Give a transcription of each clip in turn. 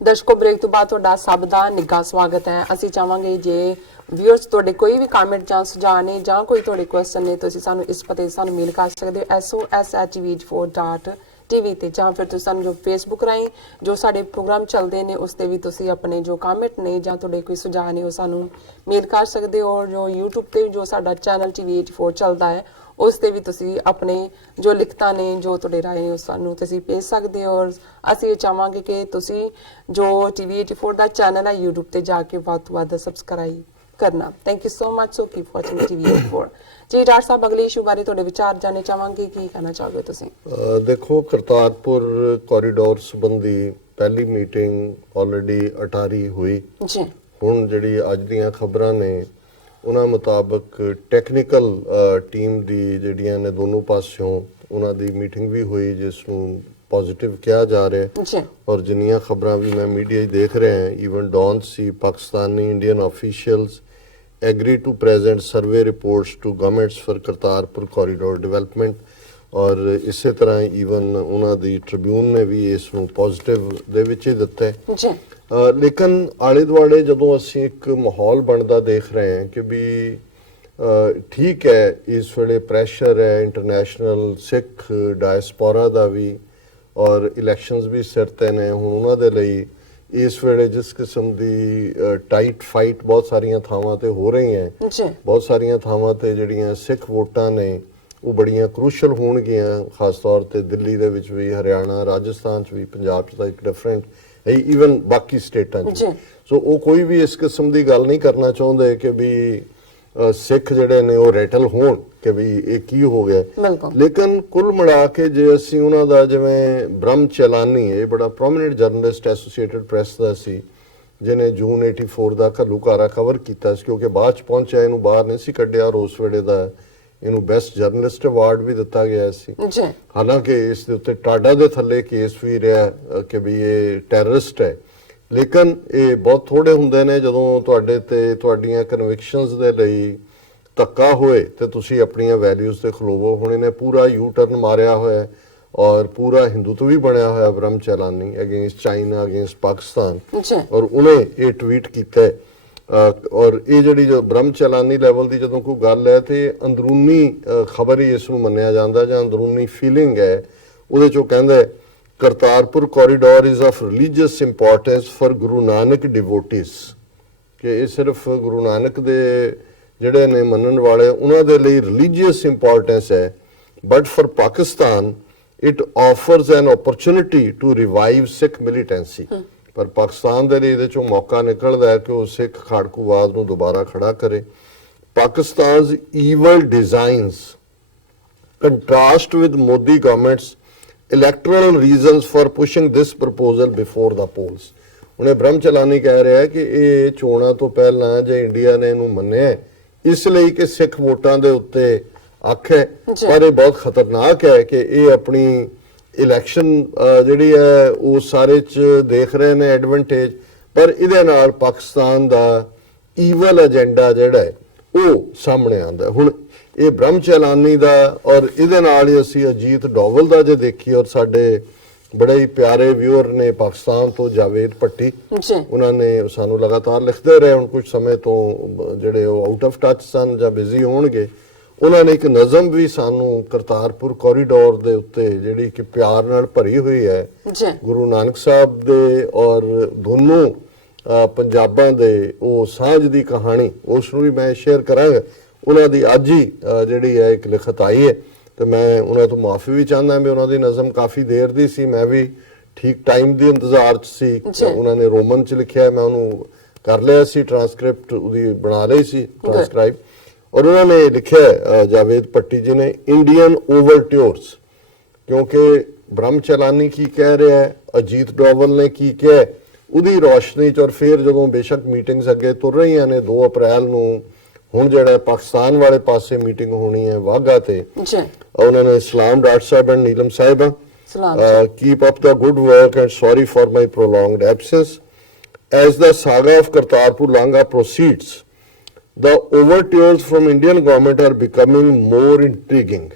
ਦਰਸ਼ਕੋ break ਤੋਂ ਬਾਅਦ ਤੁਹਾਡਾ ਸਭ ਦਾ ਨਿੱਘਾ ਸਵਾਗਤ ਹੈ। ਅਸੀਂ ਚਾਹਾਂਗੇ ਜੇ ਵਿਊਅਰਸ ਤੁਹਾਡੇ ਕੋਈ ਵੀ ਕਮੈਂਟ ਜਾਂ ਸੁਝਾਅ ਨੇ ਜਾਂ ਕੋਈ ਤੁਹਾਡੇ ਕੁਐਸਚਨ ਨੇ ਤੁਸੀਂ ਸਾਨੂੰ ਇਸ ਪਤੇ ਸਾਨੂੰ ਮੇਲ ਕਰ ਸਕਦੇ ਹੋ soshv4.tv ਤੇ, ਜਾਂ ਫਿਰ ਤੁਸੀਂ ਸਾਨੂੰ ਜੋ ਫੇਸਬੁੱਕ ਰਾਹੀਂ ਜੋ ਸਾਡੇ ਪ੍ਰੋਗਰਾਮ ਚੱਲਦੇ ਨੇ ਉਸ ਤੇ ਵੀ ਤੁਸੀਂ ਆਪਣੇ ਜੋ ਕਮੈਂਟ ਨੇ ਜਾਂ ਤੁਹਾਡੇ ਕੋਈ ਸੁਝਾਅ ਨੇ ਉਹ ਸਾਨੂੰ ਮੇਲ ਕਰ ਸਕਦੇ ਹੋ। ਜੋ YouTube ਤੇ ਜੋ ਸਾਡਾ ਚੈਨਲ TV84 ਚੱਲਦਾ ਹੈ ਉਸ ਤੇ ਵੀ ਤੁਸੀਂ ਆਪਣੇ ਜੋ ਲਿਖਤਾਂ ਨੇ ਜੋ ਤੁਹਾਡੇ ਰਾਏ ਨੇ ਸਾਨੂੰ ਤੁਸੀਂ ਭੇਜ ਸਕਦੇ ਹੋ। ਔਰ ਅਸੀਂ ਚਾਹਾਂਗੇ ਕਿ ਤੁਸੀਂ ਜੋ TV84 ਦਾ ਚੈਨਲ ਹੈ YouTube ਤੇ ਜਾ ਕੇ ਵੱਧ ਤੋਂ ਵੱਧ ਸਬਸਕ੍ਰਾਈਬ ਕਰਨਾ। Thank you so much. So keep watching TV84 ਜੀ। ਡਾਕਟਰ ਸਾਹਿਬ ਅਗਲੇ ਇਸ਼ੂ ਬਾਰੇ ਤੁਹਾਡੇ ਵਿਚਾਰ ਜਾਣਨੇ ਚਾਹਾਂਗੇ, ਕੀ ਕਹਿਣਾ ਚਾਹੋਗੇ ਤੁਸੀਂ? ਦੇਖੋ, ਕਰਤਾਰਪੁਰ ਕੋਰੀਡੋਰ ਸੰਬੰਧੀ ਪਹਿਲੀ ਮੀਟਿੰਗ ਆਲਰੇਡੀ ਅਟਾਰੀ ਹੋਈ ਜੀ। ਹੁਣ ਜਿਹੜੀ ਅੱਜ ਦੀਆਂ ਖਬਰਾਂ ਨੇ ਉਹਨਾਂ ਮੁਤਾਬਕ ਟੈਕਨੀਕਲ ਟੀਮ ਦੀ ਜਿਹੜੀਆਂ ਨੇ ਦੋਨੋਂ ਪਾਸਿਓਂ ਉਹਨਾਂ ਦੀ ਮੀਟਿੰਗ ਵੀ ਹੋਈ ਜਿਸ ਨੂੰ ਪੋਜ਼ਿਟਿਵ ਕਿਹਾ ਜਾ ਰਿਹਾ ਜੀ। ਔਰ ਜਿੰਨੀਆਂ ਖਬਰਾਂ ਵੀ ਮੈਂ ਮੀਡੀਆ 'ਚ ਦੇਖ ਰਿਹਾ ਹਾਂ, even Dawn see Pakistani Indian officials agree to present survey reports to governments for Kartarpur corridor development, ਔਰ ਇਸੇ ਤਰ੍ਹਾਂ ਈਵਨ ਉਹਨਾਂ ਦੀ ਟ੍ਰਿਬਿਊਨ ਨੇ ਵੀ ਇਸ ਨੂੰ ਪੋਜ਼ਿਟਿਵ ਦੇ ਵਿੱਚ ਹੀ ਦਿੱਤਾ ਹੈ ਜੀ। ਲੇਕਿਨ ਆਲੇ ਦੁਆਲੇ ਜਦੋਂ ਅਸੀਂ ਇੱਕ ਮਾਹੌਲ ਬਣਦਾ ਦੇਖ ਰਹੇ ਹਾਂ ਕਿ ਵੀ ਠੀਕ ਹੈ ਇਸ ਵੇਲੇ ਪ੍ਰੈਸ਼ਰ ਹੈ ਇੰਟਰਨੈਸ਼ਨਲ ਸਿੱਖ ਡਾਇਸਪੋਰਾ ਦਾ ਵੀ ਔਰ ਇਲੈਕਸ਼ਨਸ ਵੀ ਸਿਰ ਤੇ ਨੇ, ਹੁਣ ਉਹਨਾਂ ਦੇ ਲਈ ਇਸ ਵੇਲੇ ਜਿਸ ਕਿਸਮ ਦੀ ਟਾਈਟ ਫਾਈਟ ਬਹੁਤ ਸਾਰੀਆਂ ਥਾਵਾਂ ਤੇ ਹੋ ਰਹੀ ਹੈ, ਬਹੁਤ ਸਾਰੀਆਂ ਥਾਵਾਂ ਤੇ ਜਿਹੜੀਆਂ ਸਿੱਖ ਵੋਟਾਂ ਨੇ ਉਹ ਬੜੀਆਂ ਕ੍ਰੂਸ਼ਲ ਹੋਣਗੀਆਂ, ਖਾਸ ਤੌਰ ਤੇ ਦਿੱਲੀ ਦੇ ਵਿੱਚ ਵੀ, ਹਰਿਆਣਾ, ਰਾਜਸਥਾਨ 'ਚ ਵੀ, ਪੰਜਾਬ 'ਚ ਤਾਂ ਇੱਕ ਡਿਫਰੈਂਟ ਈਵਨ ਬਾਕੀ ਸਟੇਟਾਂ 'ਚ। ਸੋ ਉਹ ਕੋਈ ਵੀ ਇਸ ਕਿਸਮ ਦੀ ਗੱਲ ਨਹੀਂ ਕਰਨਾ ਚਾਹੁੰਦੇ ਕਿ ਵੀ ਸਿੱਖ ਜਿਹੜੇ ਨੇ ਉਹ ਰੈਟਲ ਹੋਣ ਕਿ ਵੀ ਇਹ ਕੀ ਹੋ ਗਿਆ। ਲੇਕਿਨ ਕੁੱਲ ਮਿਲਾ ਕੇ ਜੇ ਅਸੀਂ ਉਹਨਾਂ ਦਾ, ਜਿਵੇਂ ਬ੍ਰਹਮ ਚਲਾਨੀ, ਇਹ ਬੜਾ ਪ੍ਰੋਮਿਨੈਂਟ ਜਰਨਲਿਸਟ ਐਸੋਸੀਏਟਡ ਪ੍ਰੈਸ ਦਾ ਸੀ ਜਿਹਨੇ ਜੂਨ 84 ਦਾ ਘੱਲੂਘਾਰਾ ਕਵਰ ਕੀਤਾ ਸੀ, ਕਿਉਂਕਿ ਬਾਅਦ 'ਚ ਪਹੁੰਚਿਆ, ਇਹਨੂੰ ਬਾਹਰ ਨਹੀਂ ਸੀ ਕੱਢਿਆ ਔਰ ਉਸ ਵੇਲੇ ਦਾ ਇਹਨੂੰ ਬੈਸਟ ਜਰਨਲਿਸਟ ਅਵਾਰਡ ਵੀ ਦਿੱਤਾ ਗਿਆ ਸੀ। ਹਾਲਾਂਕਿ ਇਸ ਦੇ ਉੱਤੇ ਟਾਡਾ ਦੇ ਥੱਲੇ ਕੇਸ ਵੀ ਰਿਹਾ ਕਿ ਵੀ ਇਹ ਟੈਰਰਿਸਟ ਹੈ, ਲੇਕਿਨ ਇਹ ਬਹੁਤ ਥੋੜੇ ਹੁੰਦੇ ਨੇ ਜਦੋਂ ਤੁਹਾਡੇ ਤੇ ਤੁਹਾਡੀਆਂ ਕਨਵਿਕਸ਼ਨਸ ਦੇ ਲਈ ਧੱਕਾ ਹੋਏ ਤੇ ਤੁਸੀਂ ਆਪਣੀਆਂ ਵੈਲਿਊਜ਼ ਤੇ ਖਲੋਵੋ। ਹੁਣ ਇਹਨੇ ਪੂਰਾ ਯੂ ਟਰਨ ਮਾਰਿਆ ਹੋਇਆ ਔਰ ਪੂਰਾ ਹਿੰਦੂਤਵੀ ਬਣਿਆ ਹੋਇਆ ਬ੍ਰਹਮ ਚਲਾਨੀ ਅਗੇਂਸਟ ਚਾਈਨਾ, ਅਗੇਂਸਟ ਪਾਕਿਸਤਾਨ, ਔਰ ਉਹਨੇ ਇਹ ਟਵੀਟ ਕੀਤਾ ਔਰ ਇਹ ਜਿਹੜੀ ਜੋ ਬ੍ਰਹਮ ਚਲਾਨੀ ਲੈਵਲ ਦੀ ਜਦੋਂ ਕੋਈ ਗੱਲ ਹੈ ਤੇ ਅੰਦਰੂਨੀ ਖਬਰ ਹੀ ਇਸ ਨੂੰ ਮੰਨਿਆ ਜਾਂਦਾ ਜਾਂ ਅੰਦਰੂਨੀ ਫੀਲਿੰਗ ਹੈ। ਉਹਦੇ 'ਚੋਂ ਕਹਿੰਦਾ Kartarpur corridor is of religious importance for Guru Nanak devotees, ਕਿ ਇਹ ਸਿਰਫ ਗੁਰੂ ਨਾਨਕ ਦੇ ਜਿਹੜੇ ਨੇ ਮੰਨਣ ਵਾਲੇ ਉਹਨਾਂ ਦੇ ਲਈ ਰਿਲੀਜੀਅਸ ਇੰਪੋਰਟੈਂਸ ਹੈ, but for Pakistan it offers an opportunity to revive Sikh militancy. ਪਰ ਪਾਕਿਸਤਾਨ ਦੇ ਲਈ ਇਹਦੇ ਚੋਂ ਮੌਕਾ ਨਿਕਲਦਾ ਹੈ ਕਿ ਉਹ ਸਿੱਖ ਖਾੜਕੂਵਾਦ ਨੂੰ ਦੁਬਾਰਾ ਖੜਾ ਕਰੇ। ਪਾਕਿਸਤਾਨ's evil designs contrast with Modi government's electoral reasons for pushing this proposal before the polls। ਉਹਨੇ ਬ੍ਰਹਮ ਚਲਾਨੀ ਕਹਿ ਰਿਹਾ ਕਿ ਇਹ ਚੋਣਾਂ ਤੋਂ ਪਹਿਲਾਂ ਜੇ ਇੰਡੀਆ ਨੇ ਇਹਨੂੰ ਮੰਨਿਆ ਇਸ ਲਈ ਕਿ ਸਿੱਖ ਵੋਟਾਂ ਦੇ ਉੱਤੇ ਅੱਖ ਹੈ, ਪਰ ਇਹ ਬਹੁਤ ਖਤਰਨਾਕ ਹੈ ਕਿ ਇਹ ਆਪਣੀ ਇਲੈਕਸ਼ਨ ਜਿਹੜੀ ਹੈ ਉਹ ਸਾਰੇ 'ਚ ਦੇਖ ਰਹੇ ਨੇ ਐਡਵਾਂਟੇਜ, ਪਰ ਇਹਦੇ ਨਾਲ ਪਾਕਿਸਤਾਨ ਦਾ ਈਵਲ ਏਜੰਡਾ ਜਿਹੜਾ ਹੈ ਉਹ ਸਾਹਮਣੇ ਆਉਂਦਾ। ਹੁਣ ਇਹ ਬ੍ਰਹਮ ਚਲਾਨੀ ਦਾ ਔਰ ਇਹਦੇ ਨਾਲ ਹੀ ਅਸੀਂ ਅਜੀਤ ਡੋਵਲ ਦਾ ਜੇ ਦੇਖੀਏ, ਔਰ ਸਾਡੇ ਬੜੇ ਹੀ ਪਿਆਰੇ ਵਿਊਅਰ ਨੇ ਪਾਕਿਸਤਾਨ ਤੋਂ ਜਾਵੇਦ ਭੱਟੀ, ਉਹਨਾਂ ਨੇ ਸਾਨੂੰ ਲਗਾਤਾਰ ਲਿਖਦੇ ਰਹੇ, ਹੁਣ ਕੁਝ ਸਮੇਂ ਤੋਂ ਜਿਹੜੇ ਉਹ ਆਊਟ ਆਫ ਟੱਚ ਸਨ ਜਾਂ ਬਿਜ਼ੀ ਹੋਣਗੇ, ਉਹਨਾਂ ਨੇ ਇੱਕ ਨਜ਼ਮ ਵੀ ਸਾਨੂੰ ਕਰਤਾਰਪੁਰ ਕੋਰੀਡੋਰ ਦੇ ਉੱਤੇ ਜਿਹੜੀ ਕਿ ਪਿਆਰ ਨਾਲ ਭਰੀ ਹੋਈ ਹੈ ਗੁਰੂ ਨਾਨਕ ਸਾਹਿਬ ਦੇ ਔਰ ਦੋਨੋਂ ਪੰਜਾਬਾਂ ਦੇ ਉਹ ਸਾਂਝ ਦੀ ਕਹਾਣੀ, ਉਸ ਨੂੰ ਵੀ ਮੈਂ ਸ਼ੇਅਰ ਕਰਾਂਗਾ। ਉਹਨਾਂ ਦੀ ਅੱਜ ਹੀ ਜਿਹੜੀ ਹੈ ਇੱਕ ਲਿਖਤ ਆਈ ਹੈ ਤੇ ਮੈਂ ਉਹਨਾਂ ਤੋਂ ਮਾਫੀ ਵੀ ਚਾਹੁੰਦਾ ਵੀ ਉਹਨਾਂ ਦੀ ਨਜ਼ਮ ਕਾਫੀ ਦੇਰ ਦੀ ਸੀ, ਮੈਂ ਵੀ ਠੀਕ ਟਾਈਮ ਦੇ ਇੰਤਜ਼ਾਰ 'ਚ ਸੀ। ਉਹਨਾਂ ਨੇ ਰੋਮਨ 'ਚ ਲਿਖਿਆ, ਮੈਂ ਉਹਨੂੰ ਕਰ ਲਿਆ ਸੀ, ਟ੍ਰਾਂਸਕ੍ਰਿਪਟ ਉਹਦੀ ਬਣਾ ਲਈ ਸੀ, ਟ੍ਰਾਂਸਕ੍ਰਾਈਬ, ਔਰ ਉਹਨਾਂ ਨੇ ਲਿਖਿਆ ਜਾਵੇਦ ਭੱਟੀ ਜੀ ਨੇ ਇੰਡੀਅਨ ਓਵਰਟਿਊਰਸ, ਕਿਉਂਕਿ ਬ੍ਰਹਮ ਚਲਾਨੀ ਕੀ ਕਹਿ ਰਿਹਾ ਹੈ, ਅਜੀਤ ਡੋਵਲ ਨੇ ਕੀ ਕਿਹਾ, ਉਹਦੀ ਰੋਸ਼ਨੀ 'ਚ। ਔਰ ਫਿਰ ਜਦੋਂ ਬੇਸ਼ੱਕ ਮੀਟਿੰਗਸ ਅੱਗੇ ਤੁਰ ਰਹੀਆਂ ਨੇ, 2 ਅਪ੍ਰੈਲ ਨੂੰ ਹੁਣ ਜਿਹੜਾ ਪਾਕਿਸਤਾਨ ਵਾਲੇ ਪਾਸੇ ਮੀਟਿੰਗ ਹੋਣੀ ਹੈ ਵਾਘਾ ਤੇ, ਉਹਨਾਂ ਨੇ ਸਲਾਮ ਡਾਕਟਰ ਸਾਹਿਬ ਐਂਡ ਨੀਲਮ ਸਾਹਿਬਾ, keep up the good work and sorry for my prolonged absence as the saga of Kartarpur ਲਾਂਘਾ proceeds the overtures from Indian government are becoming more intriguing।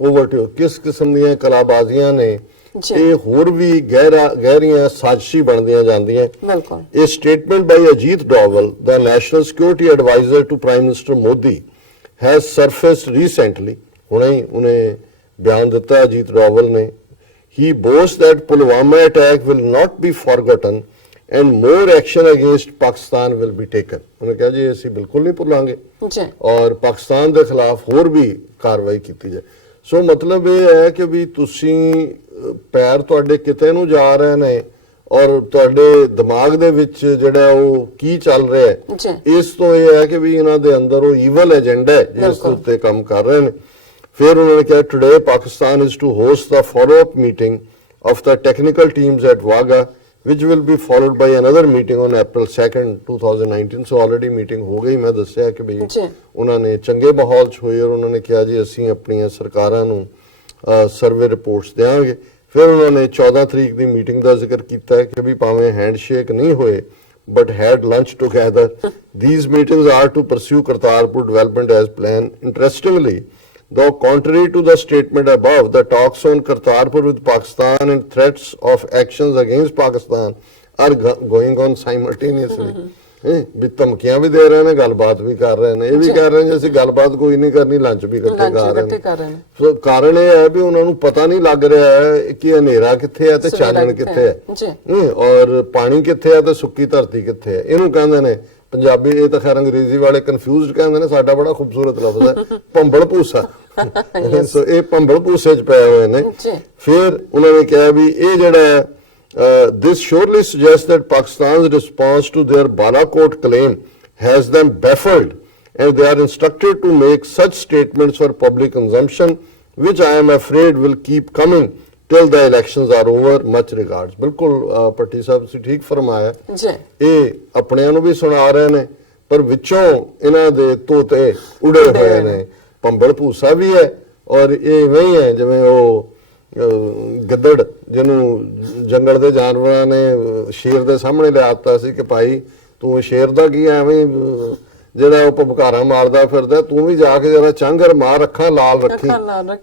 overture ਕਿਸ ਕਿਸਮ ਦੀਆਂ ਕਲਾਬਾਜ਼ੀਆਂ ਨੇ ਜੀ। ਇਹ ਹੋਰ ਵੀ ਗਹਿਰੀਆਂ ਸਾਜ਼ਿਸ਼ੀ ਬਣਦੀਆਂ ਜਾਂਦੀਆਂ। ਬਿਲਕੁਲ। A statement by Ajit Doval, the National Security Advisor to Prime Minister Modi, has surfaced recently. ਹੁਣੇ ਹੀ ਉਹਨੇ ਬਿਆਨ ਦਿੱਤਾ ਅਜੀਤ ਡੋਵਲ ਨੇ। He boasts that Pulwama attack will not be forgotten and more action against Pakistan will be taken. ਉਹਨੇ ਕਿਹਾ ਜੀ ਅਸੀਂ ਬਿਲਕੁਲ ਨਹੀਂ ਭੁੱਲਾਂਗੇ ਜੀ। ਔਰ ਪਾਕਿਸਤਾਨ ਦੇ ਖਿਲਾਫ ਹੋਰ ਵੀ ਕਾਰਵਾਈ ਕੀਤੀ ਜਾਏ। ਸੋ ਮਤਲਬ ਇਹ ਹੈ ਕਿ ਵੀ ਤੁਸੀਂ ਪੈਰ ਤੁਹਾਡੇ ਕਿਤੇ ਨੂੰ ਜਾ ਰਹੇ ਨੇ ਔਰ ਤੁਹਾਡੇ ਦਿਮਾਗ ਦੇ ਵਿੱਚ ਜਿਹੜਾ ਉਹ ਕੀ ਚੱਲ ਰਿਹਾ ਹੈ, ਇਸ ਤੋਂ ਇਹ ਹੈ ਕਿ ਵੀ ਇਹਨਾਂ ਦੇ ਅੰਦਰ ਉਹ ਈਵਲ ਏਜੰਡਾ ਹੈ ਜਿਸ ਦੇ ਉੱਤੇ ਕੰਮ ਕਰ ਰਹੇ ਨੇ। ਫਿਰ ਉਹਨਾਂ ਨੇ ਕਿਹਾ today Pakistan is to host the follow up meeting of the technical teams at Wagah which will be followed by another meeting on April 2nd 2019। so already meeting ਹੋ ਗਈ। ਮੈਂ ਦੱਸਿਆ ਕਿ ਬਈ ਉਹਨਾਂ ਨੇ ਚੰਗੇ ਮਾਹੌਲ 'ਚ ਹੋਈ ਔਰ ਉਹਨਾਂ ਨੇ ਕਿਹਾ ਜੀ ਅਸੀਂ ਆਪਣੀਆਂ ਸਰਕਾਰਾਂ ਨੂੰ ਸਰਵੇ ਰਿਪੋਰਟਸ ਦੇਵਾਂਗੇ। ਫਿਰ ਉਹਨਾਂ ਨੇ 14 ਤਰੀਕ ਦੀ ਮੀਟਿੰਗ ਦਾ ਜ਼ਿਕਰ ਕੀਤਾ ਹੈ ਕਿ ਵੀ ਭਾਵੇਂ ਹੈਂਡਸ਼ੇਕ ਨਹੀਂ ਹੋਏ but had lunch together। These meetings are to pursue Kartarpur development as planned। Interestingly, though contrary to the statement above, the talks on Kartarpur with Pakistan and threats of actions against Pakistan are going on simultaneously। ਵੀ ਧਮਕੀਆਂ ਵੀ ਦੇ ਰਹੇ ਨੇ, ਗੱਲਬਾਤ ਵੀ ਕਰ ਰਹੇ ਨੇ। ਇਹ ਵੀ ਕਹਿ ਰਹੇ ਨੇ ਅਸੀਂ ਗੱਲਬਾਤ ਕੋਈ ਨਹੀਂ ਕਰਨੀ, ਲੰਚ ਵੀ ਇਕੱਠੇ ਕਰ ਰਹੇ ਨੇ। ਸੋ ਕਾਰਨ ਇਹ ਹੈ ਵੀ ਉਹਨਾਂ ਨੂੰ ਪਤਾ ਨਹੀਂ ਲੱਗ ਰਿਹਾ ਹੈ ਕਿ ਹਨੇਰਾ ਕਿੱਥੇ ਹੈ ਤੇ ਚਾਨਣ ਕਿੱਥੇ ਹੈ, ਔਰ ਪਾਣੀ ਕਿੱਥੇ ਹੈ ਤੇ ਸੁੱਕੀ ਧਰਤੀ ਕਿੱਥੇ ਹੈ। ਇਹਨੂੰ ਕਹਿੰਦੇ ਨੇ ਪੰਜਾਬੀ, ਇਹ ਤਾਂ ਖੈਰ ਅੰਗਰੇਜ਼ੀ ਵਾਲੇ ਕਨਫਿਊਜ਼ਡ ਕਹਿੰਦੇ ਨੇ, ਸਾਡਾ ਬੜਾ ਖੂਬਸੂਰਤ ਲਫ਼ਜ਼ ਹੈ ਭੰਬਲ ਭੂਸਾ। ਸੋ ਇਹ ਭੰਬਲ ਭੂਸੇ 'ਚ ਪਏ ਹੋਏ ਨੇ। ਫਿਰ ਉਹਨਾਂ ਨੇ ਕਿਹਾ ਵੀ ਇਹ ਜਿਹੜਾ this surely suggests that Pakistan's response to their Balakot claim has them baffled and they are instructed to make such statements for public consumption, which I am afraid will keep coming till the elections are over। much regards। ਬਿਲਕੁਲ ਪੱਟੀ ਸਾਹਿਬ ਤੁਸੀਂ ਠੀਕ ਫਰਮਾਇਆ ਜੀ। ਇਹ ਆਪਣਿਆਂ ਨੂੰ ਵੀ ਸੁਣਾ ਰਹੇ ਨੇ ਪਰ ਵਿੱਚੋਂ ਇਹਨਾਂ ਦੇ ਤੋਤੇ ਉੜੇ ਹੋਏ ਨੇ। ਭੰਬਲ ਭੂਸਾ ਵੀ ਹੈ ਔਰ ਇਹ ਇਵੇਂ ਹੀ ਹੈ ਜਿਵੇਂ ਉਹ ਗਿੱਦੜ ਜਿਹਨੂੰ ਜੰਗਲ ਦੇ ਜਾਨਵਰਾਂ ਨੇ ਸ਼ੇਰ ਦੇ ਸਾਹਮਣੇ ਲਿਆਤਾ ਸੀ ਕਿ ਭਾਈ ਤੂੰ ਸ਼ੇਰ ਦਾ ਕੀ ਐਵੇਂ ਜਿਹੜਾ ਉਹ ਭਬਕਾਰਾ ਮਾਰਦਾ ਫਿਰਦਾ, ਤੂੰ ਵੀ ਜਾ ਕੇ ਜਰਾ ਚਾਂਗਰ ਮਾਰ, ਅੱਖਾਂ ਲਾਲ ਰੱਖੀ।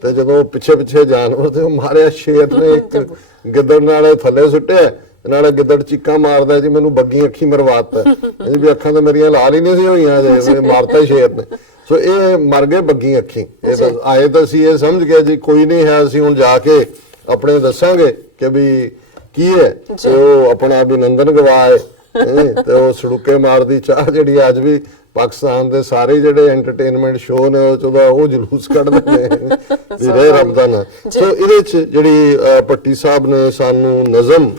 ਤੇ ਜਦੋਂ ਪਿੱਛੇ ਜਾਨਵਰ ਤੇ ਉਹ ਮਾਰਿਆ, ਸ਼ੇਰ ਨੇ ਇੱਕ ਗਿੱਦੜ ਨਾਲੇ ਥੱਲੇ ਸੁੱਟਿਆ, ਨਾਲੇ ਗਿੱਦੜ ਚੀਕਾਂ ਮਾਰਦਾ ਜੀ ਮੈਨੂੰ ਬੱਗੀ ਅੱਖੀ ਮਰਵਾਤਾ। ਵੀ ਅੱਖਾਂ ਤਾਂ ਮੇਰੀਆਂ ਲਾਲ ਹੀ ਨਹੀਂ ਸੀ ਹੋਈਆਂ ਜੇ ਮਾਰਤਾ ਸ਼ੇਰ ਨੇ। ਸੋ ਇਹ ਮਰ ਗਏ ਬੱਗੀ ਅੱਖੀ। ਇਹ ਤਾਂ ਆਏ ਤਾਂ ਅਸੀਂ ਇਹ ਸਮਝ ਗਏ ਜੀ ਕੋਈ ਨਹੀਂ ਹੈ, ਅਸੀਂ ਹੁਣ ਜਾ ਕੇ ਆਪਣੇ ਦੱਸਾਂਗੇ ਕਿ ਵੀ ਕੀ ਹੈ। ਤੇ ਉਹ ਆਪਣਾ ਅਭਿਨੰਦਨ ਗਵਾਏ ਤੇ ਉਹ ਸੜੁੱਕੇ ਮਾਰਦੀ ਚਾਹ ਜਿਹੜੀ ਅੱਜ ਵੀ ਪਾਕਿਸਤਾਨ ਦੇ ਸਾਰੇ ਜਿਹੜੇ ਐਂਟਰਟੇਨਮੈਂਟ ਸ਼ੋਅ ਨੇ ਉਹ ਜਲੂਸ ਕੱਢਦੇ ਨੇ ਵੀਰੇ ਰੱਬ ਦਾ ਨਾਂ। ਸੋ ਇਹਦੇ ਚ ਜਿਹੜੀ ਪੱਟੀ ਸਾਹਿਬ ਨੇ ਸਾਨੂੰ ਨਜ਼ਮ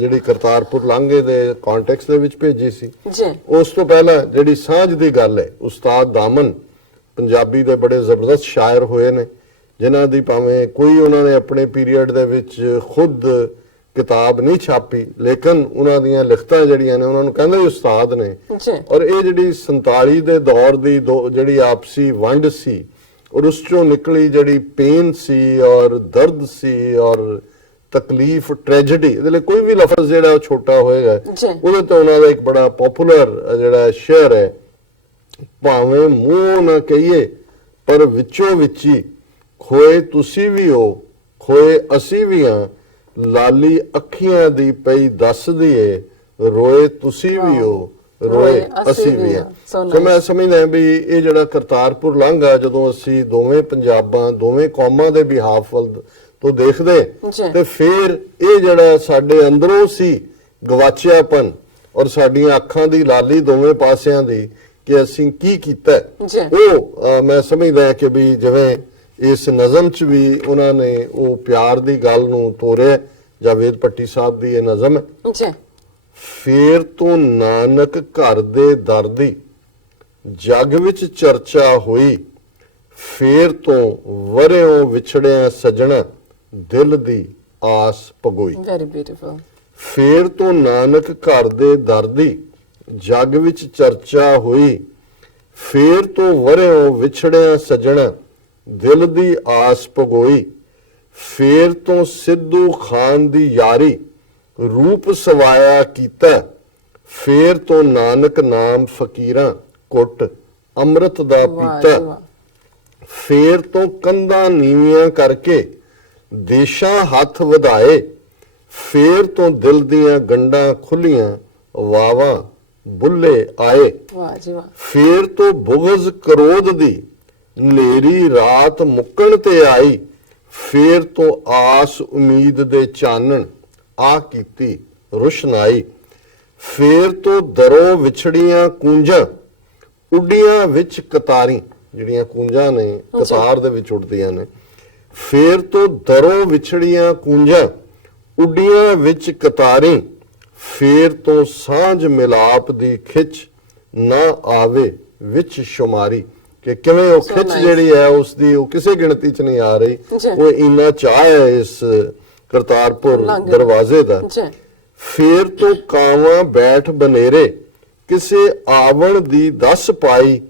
ਜਿਹੜੀ ਕਰਤਾਰਪੁਰ ਲਾਂਘੇ ਦੇ ਕੰਟੈਕਸਟ ਦੇ ਵਿੱਚ ਭੇਜੀ ਸੀ, ਉਸ ਤੋਂ ਪਹਿਲਾਂ ਜਿਹੜੀ ਸਾਂਝ ਦੀ ਗੱਲ ਹੈ, ਉਸਤਾਦ ਦਾਮਨ ਪੰਜਾਬੀ ਦੇ ਬੜੇ ਜ਼ਬਰਦਸਤ ਸ਼ਾਇਰ ਹੋਏ ਨੇ ਜਿਨ੍ਹਾਂ ਦੀ ਭਾਵੇਂ ਕੋਈ ਉਹਨਾਂ ਨੇ ਆਪਣੇ ਪੀਰੀਅਡ ਦੇ ਵਿੱਚ ਖੁਦ ਕਿਤਾਬ ਨਹੀਂ ਛਾਪੀ ਲੇਕਿਨ ਉਹਨਾਂ ਦੀਆਂ ਲਿਖਤਾਂ ਜਿਹੜੀਆਂ ਨੇ ਉਹਨਾਂ ਨੂੰ ਕਹਿੰਦੇ ਉਸਤਾਦ ਨੇ। ਔਰ ਇਹ ਜਿਹੜੀ 47 ਦੇ ਦੌਰ ਦੀ ਜਿਹੜੀ ਆਪਸੀ ਵੰਡ ਸੀ ਔਰ ਉਸ ਚੋਂ ਨਿਕਲੀ ਜਿਹੜੀ ਪੇਨ ਸੀ ਔਰ ਦਰਦ ਸੀ ਔਰ ਤਕਲੀਫ, ਟ੍ਰੈਜੇਡੀ, ਇਹਦੇ ਲਈ ਕੋਈ ਵੀ ਲਫ਼ਜ਼ ਜਿਹੜਾ ਛੋਟਾ ਹੋਏਗਾ ਉਹਦੇ ਤੋਂ ਉਹਨਾਂ ਦਾ ਇੱਕ ਬੜਾ ਪਪੂਲਰ ਜਿਹੜਾ ਸ਼ੇਅਰ ਹੈ, ਭਾਵੇਂ ਮੂੰਹ ਨਾ ਕਹੀਏ ਪਰ ਵਿੱਚੋਂ ਵਿੱਚੀ ਖੋਏ ਤੁਸੀਂ ਵੀ ਹੋ ਖੋਏ ਅਸੀਂ ਵੀ ਹਾਂ, ਲਾਲੀ ਅੱਖੀਆਂ ਦੀ ਪਈ ਦੱਸਦੀ ਏ ਰੋਏ ਤੁਸੀਂ ਵੀ ਹੋ ਰੋਏ ਅਸੀਂ ਵੀ ਹਾਂ। ਸੋ ਮੈਂ ਸਮਝਦਾ ਵੀ ਇਹ ਜਿਹੜਾ ਕਰਤਾਰਪੁਰ ਲਾਂਘਾ ਜਦੋਂ ਅਸੀਂ ਦੋਵੇਂ ਪੰਜਾਬਾਂ ਦੋਵੇਂ ਕੌਮਾਂ ਦੇ ਬਿਹਾਫ ਵੱਲ ਤੋਂ ਦੇਖਦੇ ਤੇ ਫਿਰ ਇਹ ਜਿਹੜਾ ਸਾਡੇ ਅੰਦਰੋਂ ਸੀ ਗਵਾਚਿਆਪਨ ਔਰ ਸਾਡੀਆਂ ਅੱਖਾਂ ਦੀ ਲਾਲੀ ਦੋਵੇਂ ਪਾਸਿਆਂ ਦੀ ਕਿ ਅਸੀਂ ਕੀ ਕੀਤਾ ਉਹ ਮੈਂ ਸਮਝਦਾ ਕਿ ਵੀ ਜਿਵੇਂ ਇਸ ਨਜ਼ਮ ਚ ਵੀ ਉਹਨਾਂ ਨੇ ਉਹ ਪਿਆਰ ਦੀ ਗੱਲ ਨੂੰ ਤੋਰਿਆ। ਜਾਵੇਦ ਪੱਟੀ ਸਾਹਿਬ ਦੀ ਇਹ ਨਜ਼ਮ ਹੈ, ਫੇਰ ਤੋਂ ਨਾਨਕ ਘਰ ਦੇ ਦਰ ਦੀ ਜੱਗ ਵਿੱਚ ਚਰਚਾ ਹੋਈ, ਫੇਰ ਤੋਂ ਵਰਿਓਂ ਵਿਛੜਿਆ ਸਜਣਾ ਦਿਲ ਦੀ ਆਸ ਪਗੋਈ। Very beautiful. ਫੇਰ ਤੋਂ ਨਾਨਕ ਘਰ ਦੇ ਦਰ ਦੀ ਜੱਗ ਵਿੱਚ ਚਰਚਾ ਹੋਈ, ਫੇਰ ਤੋਂ ਵਰਿਓਂ ਵਿਛੜਿਆ ਸਜਣਾ ਦਿਲ ਦੀ ਆਸ ਪਗੋਈ, ਫੇਰ ਤੋਂ ਸਿੱਧੂ ਖਾਨ ਦੀ ਯਾਰੀ ਰੂਪ ਸਵਾਇਆ ਕੀਤਾ, ਫੇਰ ਤੋਂ ਨਾਨਕ ਨਾਮ ਫਕੀਰਾਂ ਕੁੱਟ ਅੰਮ੍ਰਿਤ ਦਾ ਪੀਤਾ, ਫੇਰ ਤੋਂ ਕੰਧਾਂ ਨੀਵੀਆਂ ਕਰਕੇ ਦੇਸ਼ਾਂ ਹੱਥ ਵਧਾਏ, ਫੇਰ ਤੋਂ ਦਿਲ ਦੀਆਂ ਗੰਢਾਂ ਖੁੱਲੀਆਂ, ਵਾਵਾ ਬੁੱਲੇ ਆਏ। ਵਾਹ ਜੀ ਵਾਹ। ਫੇਰ ਤੋਂ ਬੁਗਜ਼ ਕਰੋਧ ਦੀ ਨੇਰੀ ਰਾਤ ਮੁੱਕਣ ਤੇ ਆਈ, ਫੇਰ ਤੋਂ ਆਸ ਉਮੀਦ ਦੇ ਚਾਨਣ ਆ ਕੀਤੀ ਰੁਸ਼ਨਾਈ। ਫੇਰ ਤੋਂ ਦਰੋਂ ਵਿਛੜੀਆਂ ਕੂੰਜਾਂ ਉੱਡੀਆਂ ਵਿੱਚ ਕਤਾਰੀ, ਜਿਹੜੀਆਂ ਕੂੰਜਾਂ ਨੇ ਕਤਾਰ ਦੇ ਵਿੱਚ ਉੱਡਦੀਆਂ ਨੇ। ਫੇਰ ਤੋਂ ਦਰੋਂ ਵਿਛੜੀਆਂ ਕੂੰਜਾਂ ਉੱਡੀਆਂ ਵਿੱਚ ਕਤਾਰੀ, ਫੇਰ ਤੋਂ ਸਾਂਝ ਮਿਲਾਪ ਦੀ ਖਿੱਚ ਨਾ ਆਵੇ ਵਿੱਚ ਸ਼ੁਮਾਰੀ। ਕਿ ਕਿਵੇਂ ਉਹ ਖਿੱਚ ਜਿਹੜੀ ਹੈ ਉਸ ਦੀ ਉਹ ਕਿਸੇ ਗਿਣਤੀ ਚ ਨਹੀਂ ਆ ਰਹੀ। ਉਹ ਇੰਨਾ ਚਾਹ ਹੈ ਇਸ ਕਰਤਾਰਪੁਰ ਦਰਵਾਜ਼ੇ ਦਾ। ਫੇਰ ਤੋਂ ਕਾਵਾਂ ਬੈਠ ਬਨੇਰੇ, ਕਿਸੇ ਆਵਣ ਦੀ ਦੱਸ ਪਾਈ,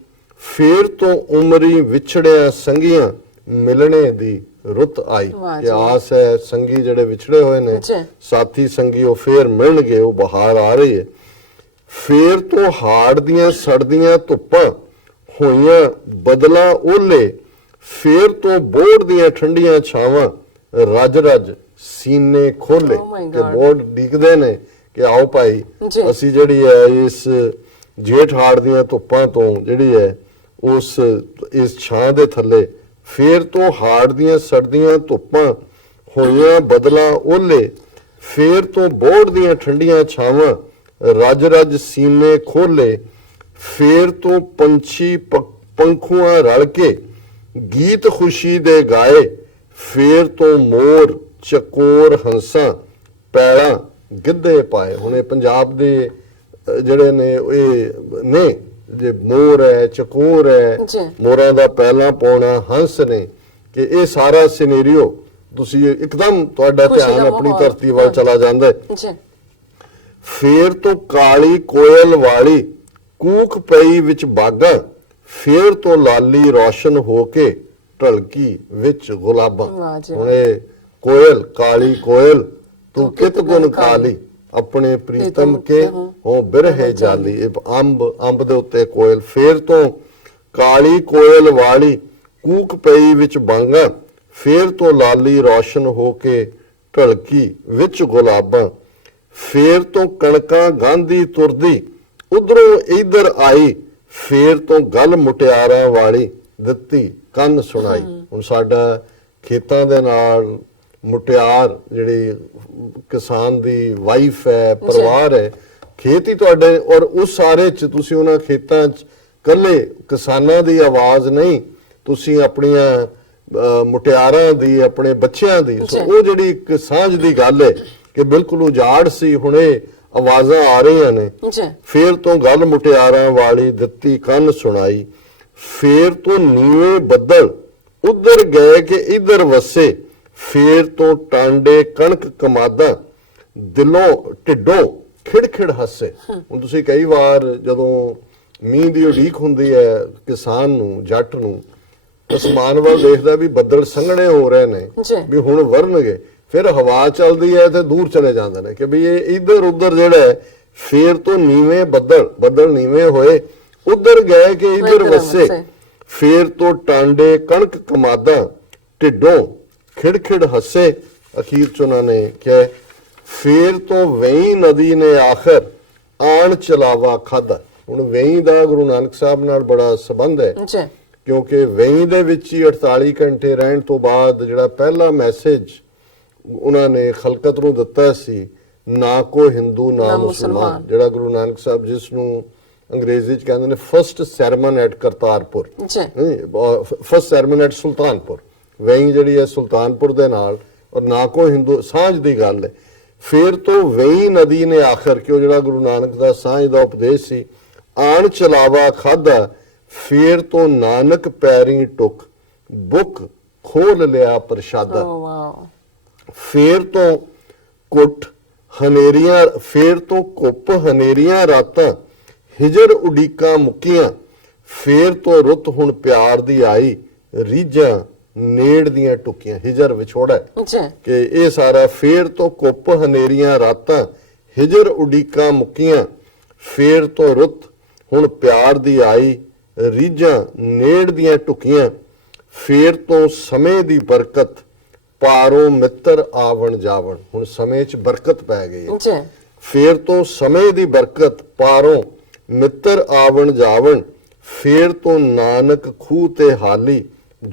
ਫੇਰ ਤੋਂ ਉਮਰੀ ਵਿਛੜਿਆ ਸੰਗੀਆਂ, ਮਿਲਣੇ ਦੀ ਰੁੱਤ ਆਈ। ਕਿ ਆਸ ਹੈ ਸੰਗੀ ਜਿਹੜੇ ਵਿਛੜੇ ਹੋਏ ਨੇ ਸਾਥੀ ਸੰਗੀ ਉਹ ਫੇਰ ਮਿਲਣਗੇ, ਉਹ ਬਹਾਰ ਆ ਰਹੀ ਹੈ। ਫੇਰ ਤੋਂ ਹਾੜ ਦੀਆਂ ਸੜਦੀਆਂ ਧੁੱਪਾਂ ਹੋਈਆਂ ਬਦਲਾ ਓਲੇ, ਫੇਰ ਤੋਂ ਬੋੜ ਦੀਆਂ ਠੰਡੀਆਂ ਛਾਵਾਂ, ਰੱਜ ਰੱਜ ਸੀਨੇ ਖੋਲੇ। ਕਿ ਬੋੜ ਡੀਕਦੇ ਨੇ ਕਿ ਆਓ ਭਾਈ ਅਸੀਂ ਜਿਹੜੀ ਹੈ ਇਸ ਜੇਠ ਹਾੜ ਦੀਆਂ ਧੁੱਪਾਂ ਤੋਂ ਜਿਹੜੀ ਹੈ ਇਸ ਛਾਂ ਦੇ ਥੱਲੇ, ਫੇਰ ਤੋਂ ਹਾੜ ਦੀਆਂ ਸੜਦੀਆਂ ਧੁੱਪਾਂ ਹੋਈਆਂ ਬਦਲਾ ਓਲੇ, ਫੇਰ ਤੋਂ ਬੋੜ ਦੀਆਂ ਠੰਡੀਆਂ ਛਾਵਾਂ, ਰੱਜ ਰੱਜ ਸੀਨੇ ਖੋਲੇ। ਫੇਰ ਤੋਂ ਪੰਛੀ ਪੰਖੂਆਂ ਰਲ ਕੇ ਗੀਤ ਖੁਸ਼ੀ ਦੇ ਗਾਏ, ਫੇਰ ਤੋਂ ਮੋਰ ਚਕੋਰ ਹੰਸਾਂ ਪੈਲਾਂ ਗਿੱਧੇ ਪਾਏ। ਹੁਣ ਇਹ ਪੰਜਾਬ ਦੇ ਜਿਹੜੇ ਨੇ ਇਹ ਨੇ, ਜੇ ਮੋਰ ਹੈ ਚਕੋਰ ਹੈ, ਮੋਰਾਂ ਦਾ ਪਹਿਲਾਂ ਪਾਉਣਾ ਹੰਸ ਨੇ, ਕਿ ਇਹ ਸਾਰਾ ਸਿਨੈਰੀਓ ਤੁਸੀਂ ਇੱਕਦਮ ਤੁਹਾਡਾ ਧਿਆਨ ਆਪਣੀ ਧਰਤੀ ਵੱਲ ਚਲਾ ਜਾਂਦਾ ਹੈ। ਫੇਰ ਤੋਂ ਕਾਲੀ ਕੋਇਲ ਵਾਲੀ ਕੂਕ ਪਈ ਵਿੱਚ ਬਾਗਾ, ਫੇਰ ਤੋਂ ਲਾਲੀ ਰੋਸ਼ਨ ਹੋ ਕੇ ਢਲਕੀ ਵਿੱਚ ਗੁਲਾਬਾਂ। ਹੁਣ ਇਹ ਕੋਇਲ ਕਾਲੀ ਕੋਇਲ ਤੂੰ ਕਿਤ ਗੁਣ ਕਾਲੀ, ਆਪਣੇ ਪ੍ਰੀਤਮ ਕੇ ਹੋ ਬਿਰਹੇ ਜਾਲੀ। ਇਹ ਅੰਬ ਦੇ ਉੱਤੇ ਕੋਇਲ। ਫੇਰ ਤੋਂ ਕਾਲੀ ਕੋਇਲ ਵਾਲੀ ਕੂਕ ਪਈ ਵਿੱਚ ਬਾਂਗਾ, ਫੇਰ ਤੋਂ ਲਾਲੀ ਰੋਸ਼ਨ ਹੋ ਕੇ ਢਲਕੀ ਵਿੱਚ ਗੁਲਾਬਾਂ। ਫੇਰ ਤੋਂ ਕਣਕਾਂ ਗਾਂਧੀ ਤੁਰਦੀ ਉਧਰੋਂ ਇਧਰ ਆਈ, ਫੇਰ ਤੋਂ ਗੱਲ ਮੁਟਿਆਰਾਂ ਵਾਲੀ ਦਿੱਤੀ ਕੰਨ ਸੁਣਾਈ। ਹੁਣ ਸਾਡਾ ਖੇਤਾਂ ਦੇ ਨਾਲ ਮੁਟਿਆਰ ਜਿਹੜੀ ਕਿਸਾਨ ਦੀ ਵਾਈਫ ਹੈ, ਪਰਿਵਾਰ ਹੈ, ਖੇਤ ਹੀ ਤੁਹਾਡੇ, ਔਰ ਉਸ ਸਾਰੇ ਚ ਤੁਸੀਂ ਉਹਨਾਂ ਖੇਤਾਂ ਚ ਕੱਲੇ ਕਿਸਾਨਾਂ ਦੀ ਆਵਾਜ਼ ਨਹੀਂ, ਤੁਸੀਂ ਆਪਣੀਆਂ ਮੁਟਿਆਰਾਂ ਦੀ, ਆਪਣੇ ਬੱਚਿਆਂ ਦੀ, ਉਹ ਜਿਹੜੀ ਇੱਕ ਸਾਂਝ ਦੀ ਗੱਲ ਹੈ ਕਿ ਬਿਲਕੁਲ ਉਜਾੜ ਸੀ, ਹੁਣੇ ਆਵਾਜ਼ਾਂ ਆ ਰਹੀਆਂ ਨੇ। ਫੇਰ ਤੋਂ ਗੱਲ ਮੁਟਿਆਰਾਂ ਵਾਲੀ ਦਿੱਤੀ ਕੰਨ ਸੁਣਾਈ। ਫੇਰ ਤੋਂ ਨੀਵੇਂ ਬੱਦਲ ਉਧਰ ਗਏ ਕਿ ਇਧਰ ਵਸੇ, ਫੇਰ ਤੋਂ ਟਾਂਡੇ ਕਣਕ ਕਮਾਦਾਂ, ਦਿਲੋਂ ਢਿੱਡੋਂ ਖਿੜਖਿੜ ਹੱਸੇ। ਹੁਣ ਤੁਸੀਂ ਕਈ ਵਾਰ ਜਦੋਂ ਮੀਂਹ ਦੀ ਉਡੀਕ ਹੁੰਦੀ ਹੈ ਕਿਸਾਨ ਨੂੰ, ਜੱਟ ਨੂੰ, ਅਸਮਾਨ ਵੱਲ ਦੇਖਦਾ ਵੀ ਬੱਦਲ ਸੰਘਣੇ ਹੋ ਰਹੇ ਨੇ ਵੀ ਹੁਣ ਵਰਨਗੇ, ਫਿਰ ਹਵਾ ਚੱਲਦੀ ਹੈ ਤੇ ਦੂਰ ਚਲੇ ਜਾਂਦੇ ਨੇ ਕਿ ਵੀ ਇਹ ਇਧਰ ਉਧਰ ਜਿਹੜਾ ਹੈ। ਫੇਰ ਤੋਂ ਨੀਵੇਂ ਬੱਦਲ ਨੀਵੇਂ ਹੋਏ, ਉਧਰ ਗਏ ਕਿ ਇਧਰ ਵਸੇ, ਫੇਰ ਤੋਂ ਟਾਂਡੇ ਕਣਕ ਕਮਾਦਾਂ, ਢਿੱਡੋਂ ਖਿੜਖਿੜ ਹੱਸੇ। ਅਖੀਰ ਚ ਉਹਨਾਂ ਨੇ ਕਿਹਾ ਫੇਰ ਤੋਂ ਵੇਈ ਨਦੀ ਨੇ ਆਖਰ ਆਣ ਚਲਾਵਾ ਖਾਦਾ। ਹੁਣ ਵੇਈ ਦਾ ਗੁਰੂ ਨਾਨਕ ਸਾਹਿਬ ਨਾਲ ਬੜਾ ਸੰਬੰਧ ਹੈ, ਕਿਉਂਕਿ ਵੇਈ ਦੇ ਵਿੱਚ ਹੀ 48 ਘੰਟੇ ਰਹਿਣ ਤੋਂ ਬਾਅਦ ਜਿਹੜਾ ਪਹਿਲਾ ਮੈਸੇਜ ਉਹਨਾਂ ਨੇ ਖਲਕਤ ਨੂੰ ਦਿੱਤਾ ਸੀ, ਨਾ ਕੋ ਹਿੰਦੂ ਨਾ ਮੁਸਲਮਾਨ, ਜਿਹੜਾ ਗੁਰੂ ਨਾਨਕ ਸਾਹਿਬ ਜਿਸ ਨੂੰ ਅੰਗਰੇਜ਼ੀ ਚ ਕਹਿੰਦੇ ਨੇ first sermon at Kartarpur, first sermon at Sultanpur. ਵੇਈ ਜਿਹੜੀ ਹੈ ਸੁਲਤਾਨਪੁਰ ਦੇ ਨਾਲ, ਔਰ ਨਾ ਕੋ ਹਿੰਦੂ, ਸਾਂਝ ਦੀ ਗੱਲ ਹੈ। ਫੇਰ ਤੋਂ ਵੇਈ ਨਦੀ ਨੇ ਆਖਰ, ਕਿ ਉਹ ਜਿਹੜਾ ਗੁਰੂ ਨਾਨਕ ਦਾ ਸਾਂਝ ਦਾ ਉਪਦੇਸ਼ ਸੀ, ਆਣ ਚਲਾਵਾ ਖਾਦਾ, ਫੇਰ ਤੋਂ ਨਾਨਕ ਪੈਰੀ ਟੁਕ ਬੁੱਕ ਖੋਲ ਲਿਆ ਪ੍ਰਸ਼ਾਦਾ। ਫੇਰ ਤੋਂ ਕੁੱਟ ਹਨੇਰੀਆਂ, ਫੇਰ ਤੋਂ ਕੁੱਪ ਹਨੇਰੀਆਂ ਰਾਤਾਂ, ਹਿਜਰ ਉਡੀਕਾਂ ਮੁੱਕੀਆਂ, ਫੇਰ ਤੋਂ ਰੁੱਤ ਹੁਣ ਪਿਆਰ ਦੀ ਆਈ, ਰੀਝਾਂ ਨੇੜ ਦੀਆਂ ਟੁਕੀਆਂ। ਹਿਜਰ ਵਿਛੋੜਾ ਕਿ ਇਹ ਸਾਰਾ। ਫੇਰ ਤੋਂ ਕੁੱਪ ਹਨੇਰੀਆਂ ਰਾਤਾਂ, ਹਿਜਰ ਉਡੀਕਾਂ ਮੁੱਕੀਆਂ, ਫੇਰ ਤੋਂ ਰੁੱਤ ਹੁਣ ਪਿਆਰ ਦੀ ਆਈ, ਰੀਝਾਂ ਨੇੜ ਦੀਆਂ ਟੁਕੀਆਂ, ਫੇਰ ਤੋਂ ਸਮੇਂ ਦੀ ਬਰਕਤ ਪਾਰੋਂ ਮਿੱਤਰ ਆਵਣ ਜਾਵਣ। ਹੁਣ ਸਮੇਂ 'ਚ ਬਰਕਤ ਪੈ ਗਈ ਹੈ। ਜੀ ਫੇਰ ਤੋਂ ਸਮੇਂ ਦੀ ਬਰਕਤ ਪਾਰੋਂ ਮਿੱਤਰ ਆਵਣ ਜਾਵਣ। ਫੇਰ ਤੋਂ ਨਾਨਕ ਖੂਹ ਤੇ ਹਾਲੀ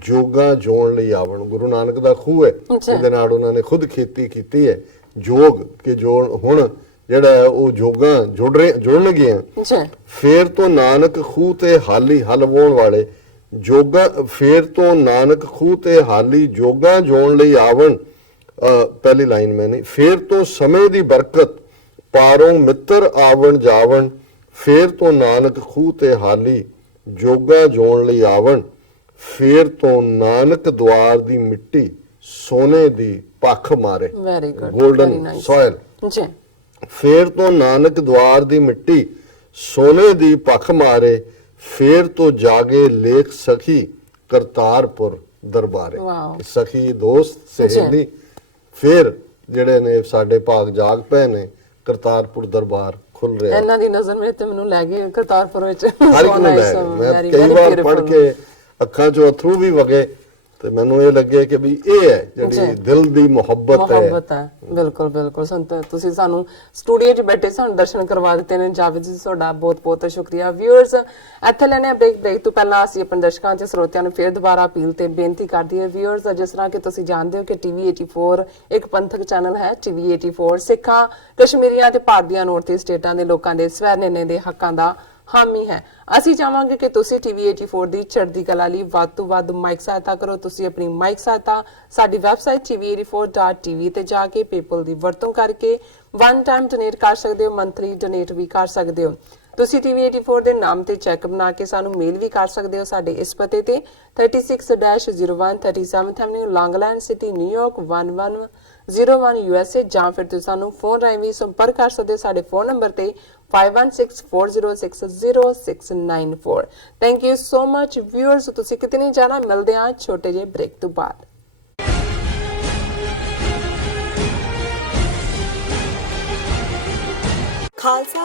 ਜੋਗਾ ਜੋਣ ਲਈ ਆਵਣ। ਗੁਰੂ ਨਾਨਕ ਦਾ ਖੂਹ ਹੈ, ਜਿਹਦੇ ਨਾਲ ਉਹਨਾਂ ਨੇ ਖੁਦ ਖੇਤੀ ਕੀਤੀ ਹੈ। ਜੋਗ ਕੇ ਜੋੜ ਹੁਣ ਜਿਹੜਾ ਹੈ ਉਹ ਜੋਗਾ ਜੁੜਨਗੀਆਂ। ਜੀ ਫੇਰ ਤੋਂ ਨਾਨਕ ਖੂਹ ਤੇ ਹਾਲੀ ਹਲ ਵਾਹੁਣ ਵਾਲੇ ਜੋਗਾ। ਫੇਰ ਤੋਂ ਨਾਨਕ ਖੂਹ ਤੇ ਹਾਲੀ ਜੋਗਾ ਜੋਣ ਲਈ ਆਵਣ। ਪਹਿਲੀ ਲਾਈਨ ਮੈਨੇ ਫੇਰ ਤੋਂ ਸਮੇਂ ਦੀ ਬਰਕਤ ਪਾਰੋਂ ਮਿੱਤਰ ਆਵਣ ਜਾਵਣ। ਫੇਰ ਤੋਂ ਨਾਨਕ ਖੂਹ ਤੇ ਹਾਲੀ ਜੋਗਾ ਜੋਣ ਲਈ ਆਵਣ। ਫੇਰ ਤੋਂ ਨਾਨਕ ਦੁਆਰ ਦੀ ਮਿੱਟੀ ਸੋਨੇ ਦੀ ਪੱਖ ਮਾਰੇ। Very good, golden soil. ਜੀ ਫੇਰ ਤੋਂ ਨਾਨਕ ਦੁਆਰ ਦੀ ਮਿੱਟੀ ਸੋਨੇ ਦੀ ਪੱਖ ਮਾਰੇ। ਫੇਰ ਤੋਂ ਜਾਗੇ ਲੇਖ ਸਖੀ ਕਰਤਾਰਪੁਰ ਦਰਬਾਰੇ। ਵਾਓ। ਸਖੀ ਦੋਸਤ ਸਹੇਲੀ ਫਿਰ ਜਿਹੜੇ ਨੇ ਸਾਡੇ ਭਾਗ ਜਾਗ ਪਏ ਨੇ, ਕਰਤਾਰਪੁਰ ਦਰਬਾਰ ਖੁੱਲ ਰਿਹਾ। ਇਹਨਾਂ ਦੀ ਨਜ਼ਰ ਮੇਰੇ ਤੇ ਮੈਨੂੰ ਲੈ ਗਈ ਕਰਤਾਰਪੁਰ ਵਿੱਚ। ਹਰ ਇੱਕ ਨੂੰ ਲੈ ਗਏ। ਮੈਂ ਕਈ ਵਾਰ ਪੜ੍ਹ ਕੇ ਅੱਖਾਂ 'ਚੋਂ ਅਥਰੂ ਵੀ ਵਗੇ ਤੇ ਮੈਨੂੰ ਇਹ ਲੱਗੇ ਕਿ ਵੀ ਇਹ ਹੈ ਜਿਹੜੀ ਦਿਲ ਦੀ ਮੁਹੱਬਤ ਹੈ। ਬਿਲਕੁਲ ਬਿਲਕੁਲ ਸੰਤ, ਤੁਸੀਂ ਸਾਨੂੰ ਸਟੂਡੀਓ 'ਚ ਬੈਠੇ ਸਾਨੂੰ ਦਰਸ਼ਨ ਕਰਵਾ ਦਿੱਤੇ ਨੇ। ਜਾਵੇਦ ਜੀ ਤੁਹਾਡਾ ਬਹੁਤ ਬਹੁਤ ਸ਼ੁਕਰੀਆ। ਵਿਊਅਰਸ, ਇੱਥੇ ਲੈਣੇ ਬ੍ਰੇਕ ਤੋਂ ਪਹਿਲਾਂ ਅਸੀਂ ਆਪਣੇ ਦਰਸ਼ਕਾਂ ਤੇ ਸਰੋਤਿਆਂ ਨੂੰ ਫਿਰ ਦੁਬਾਰਾ ਅਪੀਲ ਤੇ ਬੇਨਤੀ ਕਰਦੀ ਹੈ। ਵਿਊਅਰਸ, ਜਿਸ ਤਰ੍ਹਾਂ ਕਿ ਤੁਸੀਂ ਜਾਣਦੇ ਹੋ ਕਿ ਟੀਵੀ 84 ਇੱਕ ਪੰਥਕ ਚੈਨਲ ਹੈ। ਟੀਵੀ 84 ਸਿੱਖਾਂ, ਕਸ਼ਮੀਰੀਆਂ ਤੇ ਭਾਰਤੀਆਂ ਨੌਰਥ ਸਟੇਟਾਂ ਦੇ ਲੋਕਾਂ ਦੇ ਸਵੈ ਨਿਰਣੇ ਦੇ ਹੱਕਾਂ ਦਾ ਹਾਮੀ ਹੈ। ਅਸੀਂ ਚਾਹਾਂਗੇ ਕਿ ਤੁਸੀਂ ਟੀਵੀ 84 ਦੀ ਚੜ੍ਹਦੀ ਕਲਾ ਲਈ ਵੱਧ ਤੋਂ ਵੱਧ ਮਾਈਕ ਸਹਾਇਤਾ ਕਰੋ। ਤੁਸੀਂ ਆਪਣੀ ਮਾਈਕ ਸਹਾਇਤਾ ਸਾਡੀ ਵੈਬਸਾਈਟ tv84.tv ਤੇ ਜਾ ਕੇ ਪੇਪਲ ਦੀ ਵਰਤੋਂ ਕਰਕੇ ਵਨ ਟਾਈਮ ਡੋਨੇਟ ਕਰ ਸਕਦੇ ਹੋ, ਮੰਥਲੀ ਡੋਨੇਟ ਵੀ ਕਰ ਸਕਦੇ ਹੋ। ਤੁਸੀਂ ਟੀਵੀ 84 ਦੇ ਨਾਮ ਤੇ ਚੈੱਕ ਬਣਾ ਕੇ ਸਾਨੂੰ ਮੇਲ ਵੀ ਕਰ ਸਕਦੇ ਹੋ ਸਾਡੇ ਇਸ ਪਤੇ ਤੇ 36-01 37th Avenue, Long Island City, New York 1101 USA, ਜਾਂ ਫਿਰ ਤੁਸੀਂ ਸਾਨੂੰ ਫੋਨ ਰਾਹੀਂ ਵੀ ਸੰਪਰਕ ਕਰ ਸਕਦੇ ਹੋ ਸਾਡੇ ਫੋਨ ਨੰਬਰ ਤੇ 5164060694। Thank you so much viewers. ਤੁਸੀਂ ਕਿਤੇ ਨਹੀਂ ਜਾਣਾ, ਮਿਲਦੇ ਹਾਂ ਛੋਟੇ ਜਿਹੇ ਬ੍ਰੇਕ ਤੋਂ ਬਾਅਦ। ਖਾਲਸਾ